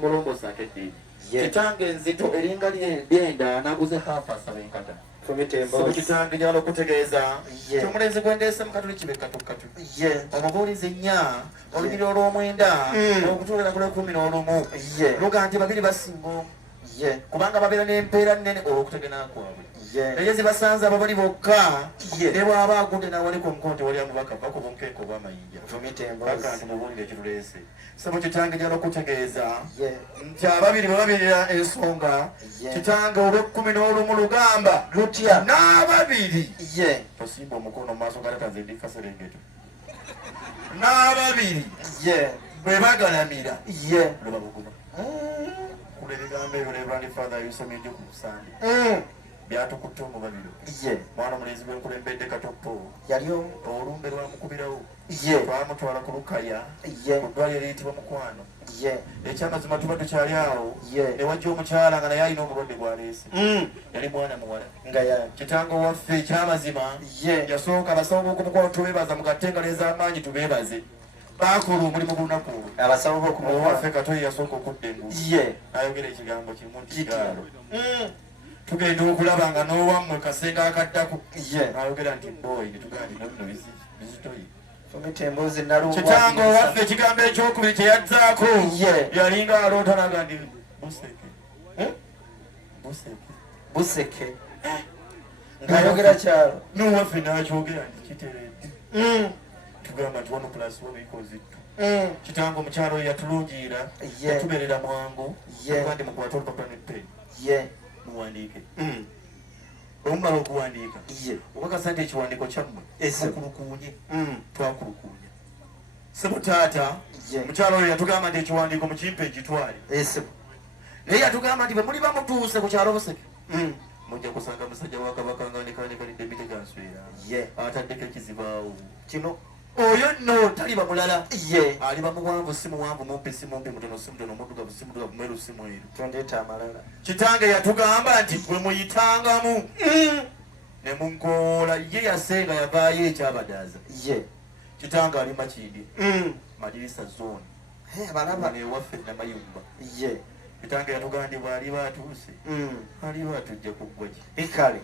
Mulombo saketi. Kitange nzito eringa lyenda naguze half asaba enkata. Kitange njalo kutegeeza. Tumulenzi gwendese mukatuli kibeka tukatu. Omubuulizi nnya olugero olw'omwenda okutuulira ku lw'ekkumi n'olumu. Luga nti babiri basinga. Kubanga babeera n'empeera nnene olw'okutegana kwabwe. Naye zibasanze ababali bokka ne bw'aba agudde n'awali ku nkonti wali amubaka bakuba omukeeka obw'amayinja. Baka nti mubuulire ekituleese. Sebo kitange njalo kutegeeza nti ababiri bwe babirira ensonga kitange olw'ekkumi n'olumu lugamba lutya n'ababiri tosimba omukono mu maaso galataze ndi Kaserengeta n'ababiri bwe bagalamira luba buguma kulo ebigambo ebyo Reverend Father yusomedde ku Musande byatukutte omubabiro mwana omulenzi gwenkulembedde Katoppo yali olumbe lwamukubirawo twamutwala ku Lukaya ku ddwaliro eriyitibwa Mukwano ekyamazima tuba tukyali awo ne wajja omukyala nga naye alina omulwadde gwaleese yali mwana muwala kitange waffe ekyamazima yasooka abasawo b'okumukwano tubeebaza mugatengalo ez'amaanyi tubeebaze bakola omulimu gunaku abasawo b'okumukwano Katoyi yasooka okudda engulu ayogera ekigambo kimu nti gaalo tugenda okulaba nga n'owammwe kasenga akaddako ayogera nti boyi netugandi nabino bizitoyi kitange owaffe ekigambo ekyokubiri kye yadzaako yalinga aloota naga ndi buseke ng'ayogera kyalo n'owaffe n'akyogera nti kiteredde tugamba nti 1+1=2 kitange omukyalo oyo yatulungiira yatubeerera mwangu kuba ndi mukwata olupapula n'eppeeni muwandiike omumala okuwandiika okakasa nti ekiwandiiko kyammwe okulukuunye twakulukuunya sebo taata mukyalo oyo yatugamba nti ekiwandiiko mukimpe egitwale naye yatugamba nti bwe muli bamutuuse ku kyalo Buseke mujja kusanga musajja wa Kabaka ngaanekanekalidde biteganswera ataddeko ekizibaawo kino oyo nno taliba mulala aliba muwanvu si muwanvu mumpi si mumpi mutono si mutono muddugavu si muddugavu mweru si mweru tondeeta amalala kitange yatugamba nti bwe muyitangamu ne munkoola ye yasenga yavaayo ekyabadaaza kitange ali Makindi madirisa zone newaffe Namayumba kitange yatugamba nti bw'ali baatuuse ali baatujja kuggwa ki kale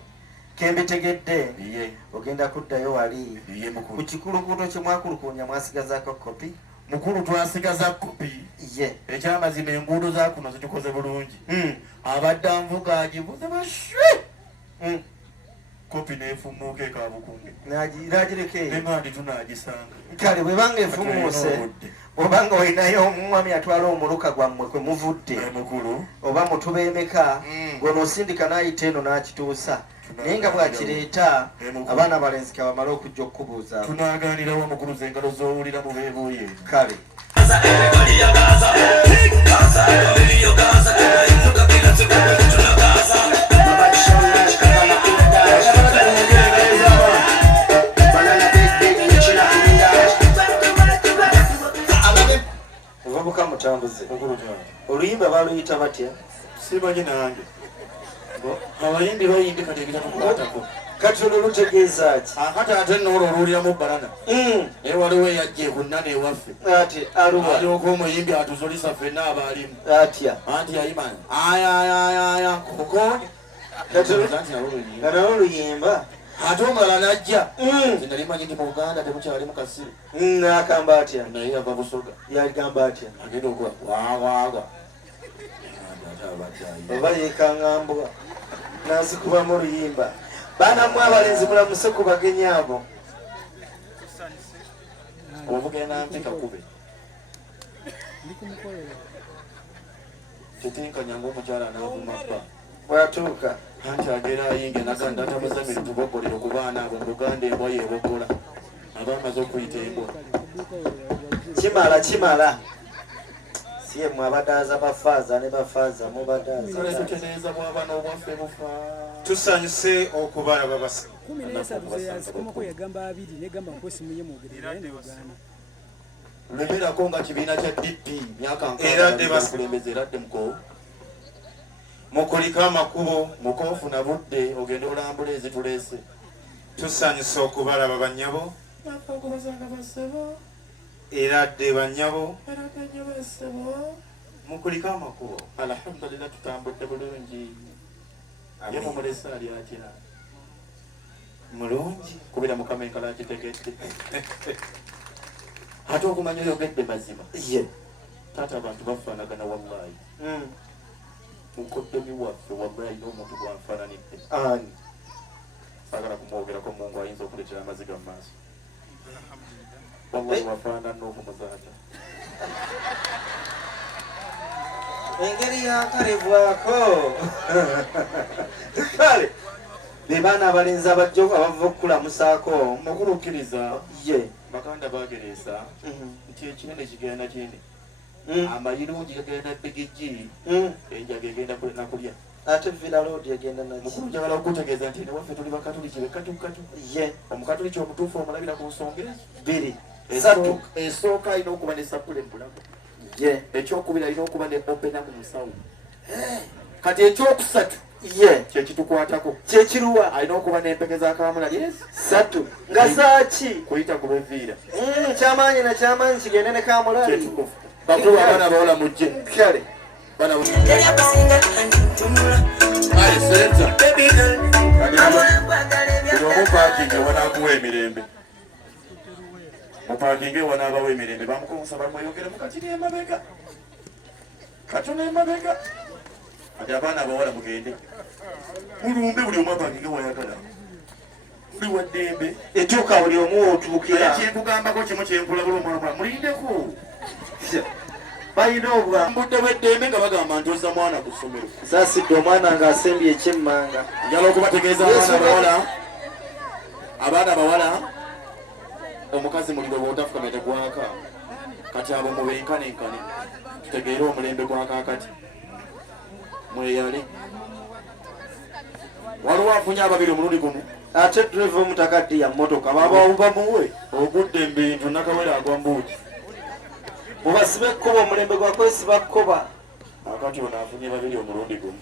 kembitegedde ogenda kuddayo wali ku kikulukuto kye mwakulukuunya mwasigazaako kopi mukulu twasigaza kopi ekyamazima enguudo za kuno zitukoze bulungi abadde anvuga agibuze bashwe kopi neefumuuka ekabukunge nagireke nemandi tunagisanga kale bwebanga efumuuse obanga olinayo omumwami atwala omuluka gwammwe kwe muvudde mukulu oba mutuba emeka gwonoosindika n'ayita eno n'akituusa naye nga bwakireeta abaana abalenzi kabamale okujja okukubuuza tunaganirawo mukuluza engalo z'owulira mu beebuuye kale ovabuka mutambuze oluyimba baluyita batya simanyi nange abayimbi bayimbi kati ebitatukwatako kati olwo lutegeeza ki akati ate noolwo oluwuliramu balana naye waliwo eyajja ekunna neewaffe ati alyoka omuyimbi atuzolisa ffenna abaalimu atya anti yayimani ayayayaya kukonya nga nawe oluyimba ate omulala najja zinalimanyi nti mu Buganda temukyalimu kasiro nakamba atya naye yava Busoga yaligamba atya agenda okuba waawaaga oba yekangambwa nazikubamu oluyimba baana mmwe abalenzi mulamuse ku bagenyi abo obugenda mpika kube tetinkanya ngaomukyala anaavumabba bwatuuka anti agera ayinge naganda atamuzamire tubogolero ku baana abo muganda embwa yeebogola abamaze okuyita embwa kimala siye mwabadaaza bafaaza ne bafaaza mubadaaza bwabana obwaffe bufa tusanyuse okubalaba basa 13 komako yagamba 2 negamba nkwesimuye mwogerera ne Uganda lemerako nga kibiina kya DP myaka nkulembeze eradde muko mukuliko amakubo mukoofuna budde ogenda olambula ezituleese tusanyuse okubalaba bannyabo eradde bannyabo mukuliko amakubo. Alhamdulillah tutambudde bulungi. Ye mumulesa ali atya. Mulungi. Kubira Mukama enkala akitegedde. Ate okumanya oyogedde mazima. Ye. Taata abantu bafaanagana wallahi. Mukoddomi waffe wallahi n'omuntu gwanfaananidde. Ani. Saagala kumwogerako Mungu ayinza okuleetera amaziga mu maaso. Wallahi wafaanana n'okumuzaata. Engeri yakalebwako. Kale. Be baana abalenzi abajja abava okukulamusaako. Mukulukkiriza. Ye. Bakanda bageresa. Nti ekinene kigenda kindi. Amayirungi gagenda bigiji. Enjaga egenda nakulya. Ate Villa Road yagenda naki. Mukulu njagala okutegeeza nti newaffe tuli bakatuliki bekatu. Ye. Omukatuliki omutuufu omulabira ku nsonga bbiri. esatu. Esooka alina okuba ne sapule mbulago. Ye. Ekyokubiri alina okuba ne opena mu musawo. Kati ekyokusatu. Ye. Kyekitukwatako. Kyekiruwa. Alina okuba n'empeke z'akamula lyezi. Satu. Nga saaki. Kuyita ku beviira. Kyamaanyi na kyamaanyi kigende ne kamulali. Kyekitukufu. Bakulu abaana bawala mujje. Kale. Bana Aye senta. Omu parking wanaakuwa emirembe. Mu parking wanaabawa emirembe. Bamukonsa bamweyogere mu kati n'emabega. Katono emabega. Ati abaana abawala mugende. Mulumbe buli omu parking wayagala. Buli wa ddembe. Etuuka buli omu otuukira. Kyenkugambako kimu kyenkulabula omwana mulindeko. Balina obwa mbudde bw'eddembe nga bagamba nti ozza mwana ku ssomero. Saasidde omwana ng'asembye ekyemmanga. Njala okubategeeza abaana bawala omukazi muliro bw'otafukamete gwaka kati abo mubenkanenkane tutegeere omulembe gwa kaakati mweyale. Waliwo afunye ababiri omulundi gumu. Ate drive omutakaddi ya mmotoka babawuba muwe. Ogudde mbintu nakawere agwa mbuuti. Mubasibe ekkuba omulembe gwa kwesiba kkuba. Akati ono afunye babiri omulundi gumu.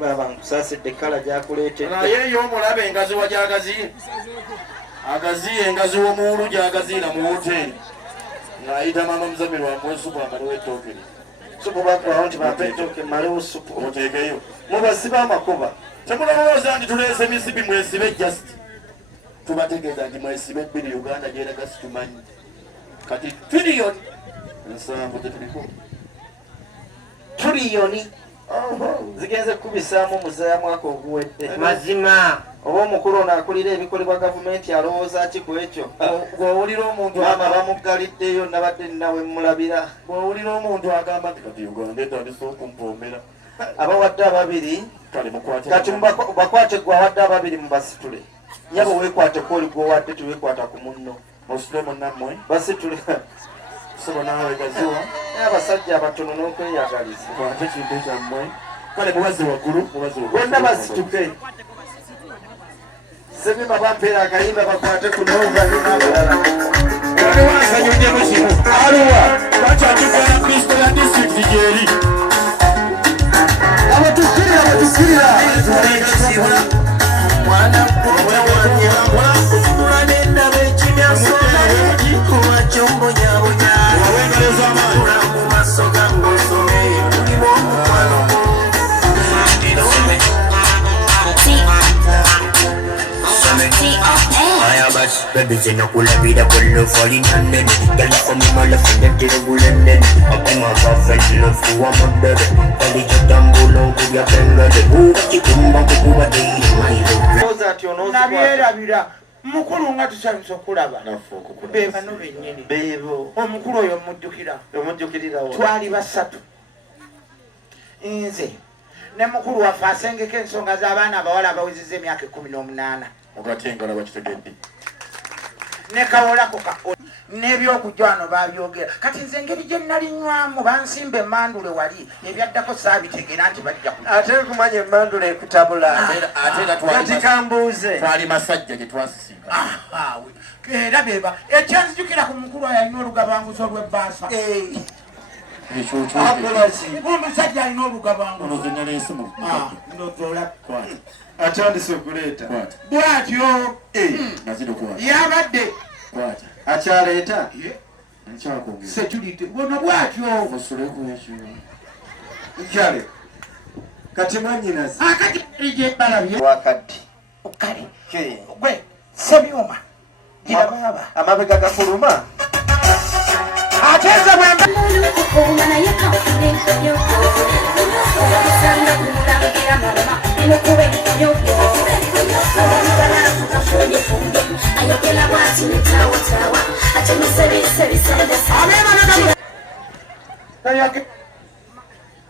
Balaba nkusaasidde kala gyakuleetedde. Naye yo omulaba engazi wa gyagaziye. Agaziye engazi w'omuwulu gyagaziira mu woteeri. Ng'ayita maama Muzamiru amuwe supu amalewo ettooke lye. Supu bakulawo nti bampe ettooke mmalewo supu. Oteekeyo. Mubasibe amakuba. Temulowooza nti tuleese misibi mwesibe just. Tubategeeza nti mwesibe bbiri Uganda gyeraga situmanyi. Kati tiriyoni ensanvu tetuliko. Tuliyoni zigenze kubisaamu muzeeya mwaka oguwedde. Mazima. Oba omukulu ono akulira ebikolebwa gavumenti alowooza ki ku ekyo? Bw'owulira omuntu maama bamuggaliddeyo nabadde nnawe mulabira. Bw'owulira omuntu agamba nti kati Uganda etandise okumpoomera. Abawadde ababiri kale mukwate. Kati bakwate gwe awadde ababiri mubasitule. Nyabo weekwateko oli gw'owadde teweekwata ku munno. Osule munnammwe. Basitule. Sobo naawe gaziwa. Abasajja abatono n'okweyagaliza. Kwate kintu kyammwe. Kale mubaze waggulu. Bonna basituke. Sebima bampeera akayimba bakwate ku Nova n'abalala. Wali wasanyudde musimu. Aluwa. Bakyatukola Kristo ya district gyeri. Abatukirira. Mwana kuwa nenda bechimya sola kuwa chombo nyabonya mu maso gangu some ulimo mukwano baby zina kulabira kullo falling and then girl for me my love and then bulenden akuma perfect love to a baby bali jotambulo kubya pengade ukikumba kukuba dei my love nabyerabira mukulu nga tusanyusa okulaba bebano bennyini beebo omukulu oyo omujjukirirawo twali basatu nze ne mukulu waffe asengeka ensonga z'abaana abawala abawezezza emyaka 18 ogatengala bakitegedde ne kawolako n'ebyokujja wano babyogera kati nze engeri gye nalinywamu bansimba emmandule wali ebyaddako saabitegeera nti bajja ate kumanya emmandule ekutabula kati kambuuze twali masajja gye twasisinga era beba ekyanzijukira ku mukulu oyo alina olugabanguzi olw'ebbaasa omusajja alina olugabanguzi atandise okuleeta bwatyo yabadde akyaleeta security bono bwatyo nkyale kati mwanyinazi akati balabye wakati ukale gwe sebyuma gira baba amabega gafuluma ateza bwembe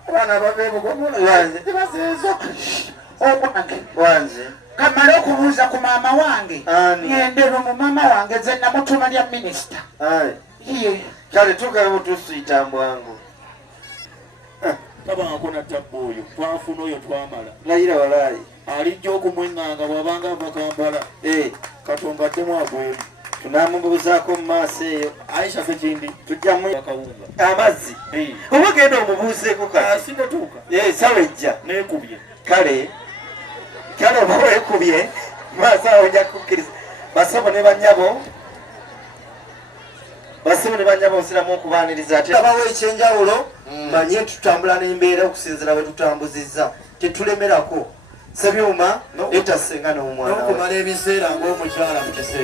abaana babebugomulanze wanze kamala okubuuza ku maama wange Ani? ngende mu maama wange ze namutuma lya minisita kale tukayo tusuyita mbwangu tabangako na tabbu oyo twafuna oyo twamala layira walaayi alijja okumwenganga bwabanga ava Kampala Katonga addemu agweri tunamubuuzaako mu maaso eyo Aisha Fekindi tujjamu akawunga amazzi oba genda omubuuseeko kati sinatuuka sawa ejja neekubye kale oba weekubye maaso awo ojja kukkiriza basabo ne banyabo nsiramu okubaaniriza ate abawo ekyenjawulo manye tutambula n'embeera okusinzira bwe tutambuzizza tetulemerako sebyuma etasenga n'omwana n'okumala ebiseera ng'omukyala mu kiseera